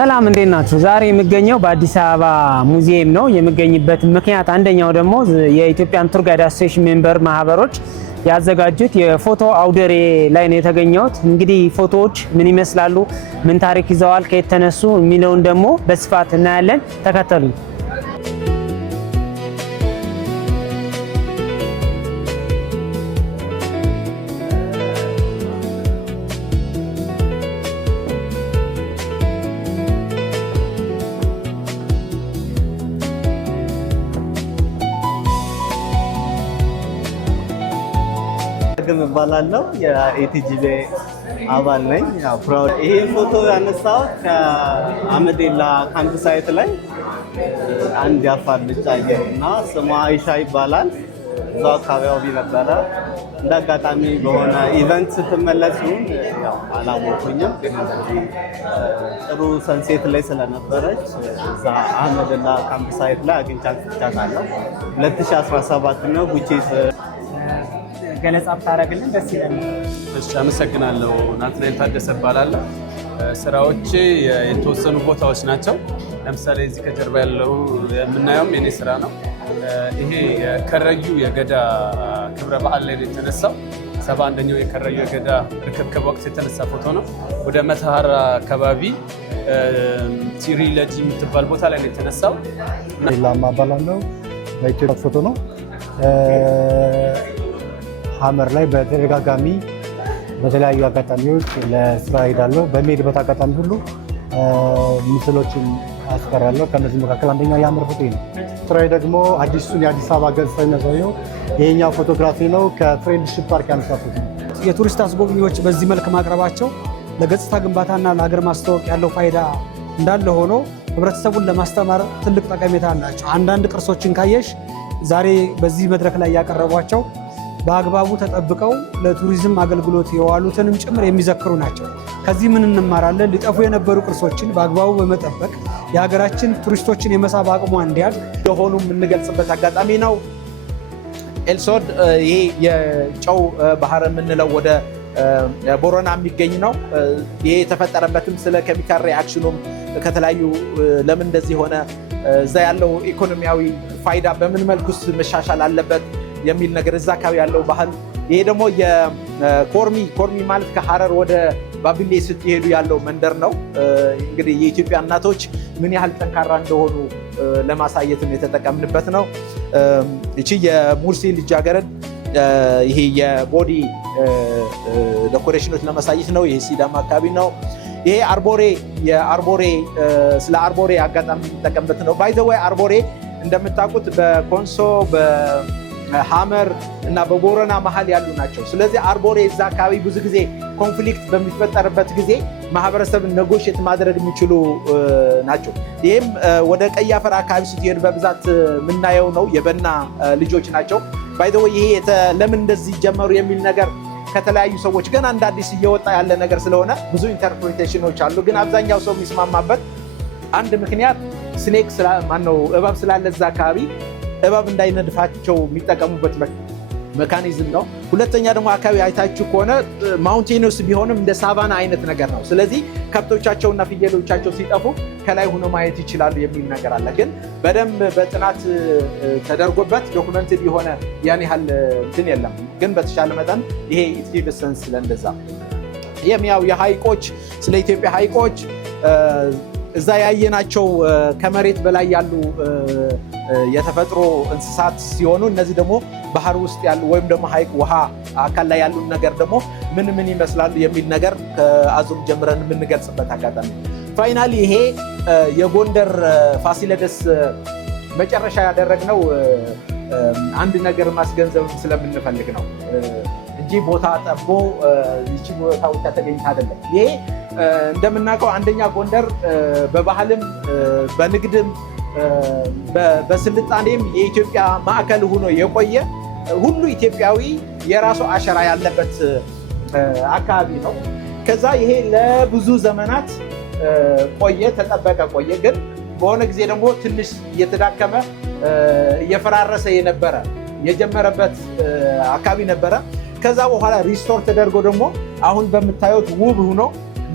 ሰላም እንዴት ናችሁ? ዛሬ የምገኘው በአዲስ አበባ ሙዚየም ነው። የምገኝበት ምክንያት አንደኛው ደግሞ የኢትዮጵያን ቱር ጋይድ አሶሲዬሽን ሜምበር ማህበሮች ያዘጋጁት የፎቶ አውደሬ ላይ ነው የተገኘሁት። እንግዲህ ፎቶዎች ምን ይመስላሉ፣ ምን ታሪክ ይዘዋል፣ ከየት ተነሱ የሚለውን ደግሞ በስፋት እናያለን። ተከተሉኝ። እባላለሁ የኤቲጂቢ አባል ነኝ። ፕራውድ ይሄ ፎቶ ያነሳሁት ከአመዴላ ካምፕ ሳይት ላይ አንድ ያፋር ልጅ አየሁና ስሟ አይሻ ይባላል። እዛው አካባቢ ነበረ። እንደ አጋጣሚ በሆነ ኢቨንት ስትመለስ ያው አላወኩኝም። ጥሩ ሰንሴት ላይ ስለነበረች እዛ አመዴላ ካምፕ ሳይት ላይ አግኝቻታለሁ። 2017 ነው ጉቺስ ገለጻ ብታደርግልን ደስ ይለኛል። እሺ፣ አመሰግናለሁ። ናትናኤል ታደሰ እባላለሁ። ስራዎቼ የተወሰኑ ቦታዎች ናቸው። ለምሳሌ እዚህ ከጀርባ ያለው የምናየውም የኔ ስራ ነው። ይሄ የከረዩ የገዳ ክብረ በዓል ላይ የተነሳው 71ኛው የከረዩ የገዳ ርክክብ ወቅት የተነሳ ፎቶ ነው። ወደ መተሃራ አካባቢ ቲሪ ለጂ የምትባል ቦታ ላይ ነው የተነሳው። ላማ እባላለሁ። በኢትዮጵያ ፎቶ ነው። ሐመር ላይ በተደጋጋሚ በተለያዩ አጋጣሚዎች ለስራ ሄዳለሁ። በሚሄድበት አጋጣሚ ሁሉ ምስሎችን አስቀራለሁ። ከነዚህ መካከል አንደኛው የሐመር ፎቶ ነው። ስራዬ ደግሞ አዲሱን የአዲስ አበባ ገጽታ የሚያሳየው ይሄኛው ፎቶግራፊ ነው። ከፍሬንድሺፕ ፓርክ ያነሳሁት ነው። የቱሪስት አስጎብኚዎች በዚህ መልክ ማቅረባቸው ለገጽታ ግንባታና ለሀገር ማስተዋወቅ ያለው ፋይዳ እንዳለ ሆኖ ህብረተሰቡን ለማስተማር ትልቅ ጠቀሜታ አላቸው። አንዳንድ ቅርሶችን ካየሽ ዛሬ በዚህ መድረክ ላይ ያቀረቧቸው በአግባቡ ተጠብቀው ለቱሪዝም አገልግሎት የዋሉትንም ጭምር የሚዘክሩ ናቸው። ከዚህ ምን እንማራለን? ሊጠፉ የነበሩ ቅርሶችን በአግባቡ በመጠበቅ የሀገራችን ቱሪስቶችን የመሳብ አቅሟ እንዲያድግ የሆኑ የምንገልጽበት አጋጣሚ ነው። ኤልሶድ ይሄ የጨው ባህር የምንለው ወደ ቦረና የሚገኝ ነው። ይሄ የተፈጠረበትም ስለ ኬሚካል ሪአክሽኑም ከተለያዩ ለምን እንደዚህ ሆነ፣ እዛ ያለው ኢኮኖሚያዊ ፋይዳ በምን መልኩስ መሻሻል አለበት የሚል ነገር እዛ አካባቢ ያለው ባህል። ይሄ ደግሞ የኮርሚ ማለት ከሐረር ወደ ባቢሌ ስትሄዱ ያለው መንደር ነው። እንግዲህ የኢትዮጵያ እናቶች ምን ያህል ጠንካራ እንደሆኑ ለማሳየትም የተጠቀምንበት ነው። እቺ የሙርሲ ልጃገረድ ይሄ የቦዲ ዴኮሬሽኖች ለማሳየት ነው። ይሄ ሲዳማ አካባቢ ነው። ይሄ አርቦሬ ስለ አርቦሬ አጋጣሚ የሚጠቀምበት ነው። ባይ ዘ ወይ አርቦሬ እንደምታውቁት በኮንሶ ሐመር እና በቦረና መሀል ያሉ ናቸው። ስለዚህ አርቦሬ እዛ አካባቢ ብዙ ጊዜ ኮንፍሊክት በሚፈጠርበት ጊዜ ማህበረሰብን ኔጎሽየት ማድረግ የሚችሉ ናቸው። ይህም ወደ ቀይ አፈር አካባቢ ስትሄዱ በብዛት የምናየው ነው። የበና ልጆች ናቸው። ባይ ዘ ወይ ይሄ ለምን እንደዚህ ጀመሩ የሚል ነገር ከተለያዩ ሰዎች ገና እንደ አዲስ እየወጣ ያለ ነገር ስለሆነ ብዙ ኢንተርፕሬቴሽኖች አሉ። ግን አብዛኛው ሰው የሚስማማበት አንድ ምክንያት ስኔክ እባብ ስላለ እዛ አካባቢ እባብ እንዳይነድፋቸው የሚጠቀሙበት ሜካኒዝም ነው። ሁለተኛ ደግሞ አካባቢ አይታችሁ ከሆነ ማውንቴንስ ቢሆንም እንደ ሳቫና አይነት ነገር ነው። ስለዚህ ከብቶቻቸውና ፍየሎቻቸው ሲጠፉ ከላይ ሆኖ ማየት ይችላሉ የሚል ነገር አለ። ግን በደንብ በጥናት ተደርጎበት ዶኩመንትድ የሆነ ያን ያህል እንትን የለም። ግን በተሻለ መጠን ይሄ ኢትቪሰንስ ስለእንደዛ የሚያው የሃይቆች ስለ ኢትዮጵያ ሃይቆች እዛ ያየናቸው ከመሬት በላይ ያሉ የተፈጥሮ እንስሳት ሲሆኑ እነዚህ ደግሞ ባህር ውስጥ ያሉ ወይም ደግሞ ሀይቅ ውሃ አካል ላይ ያሉ ነገር ደግሞ ምን ይመስላሉ የሚል ነገር ከአዙም ጀምረን የምንገልጽበት አጋጣሚ። ፋይናሊ ይሄ የጎንደር ፋሲለደስ መጨረሻ ያደረግነው አንድ ነገር ማስገንዘብ ስለምንፈልግ ነው እንጂ ቦታ ጠቦ ይቺ ቦታ ብቻ ተገኝታ አይደለም። ይሄ እንደምናውቀው አንደኛ ጎንደር በባህልም በንግድም በስልጣኔም የኢትዮጵያ ማዕከል ሆኖ የቆየ ሁሉ ኢትዮጵያዊ የራሱ አሸራ ያለበት አካባቢ ነው። ከዛ ይሄ ለብዙ ዘመናት ተጠበቀ ቆየ። ግን በሆነ ጊዜ ደግሞ ትንሽ እየተዳከመ እየፈራረሰ የጀመረበት አካባቢ ነበረ። ከዛ በኋላ ሪስቶር ተደርጎ ደግሞ አሁን በምታዩት ውብ ሆኖ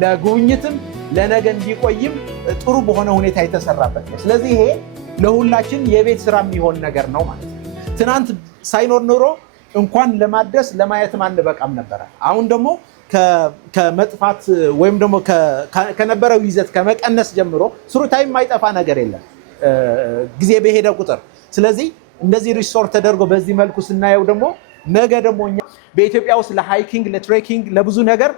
ለጉብኝትም ለነገ እንዲቆይም ጥሩ በሆነ ሁኔታ የተሰራበት ነው። ስለዚህ ይሄ ለሁላችን የቤት ስራ የሚሆን ነገር ነው ማለት ነው። ትናንት ሳይኖር ኑሮ እንኳን ለማደስ ለማየትም አንበቃም ነበረ። አሁን ደግሞ ከመጥፋት ወይም ደግሞ ከነበረው ይዘት ከመቀነስ ጀምሮ ስሩታይ የማይጠፋ ነገር የለም ጊዜ በሄደ ቁጥር። ስለዚህ እንደዚህ ሪስቶር ተደርጎ በዚህ መልኩ ስናየው ደግሞ ነገ ደግሞ እኛ በኢትዮጵያ ውስጥ ለሃይኪንግ ለትሬኪንግ ለብዙ ነገር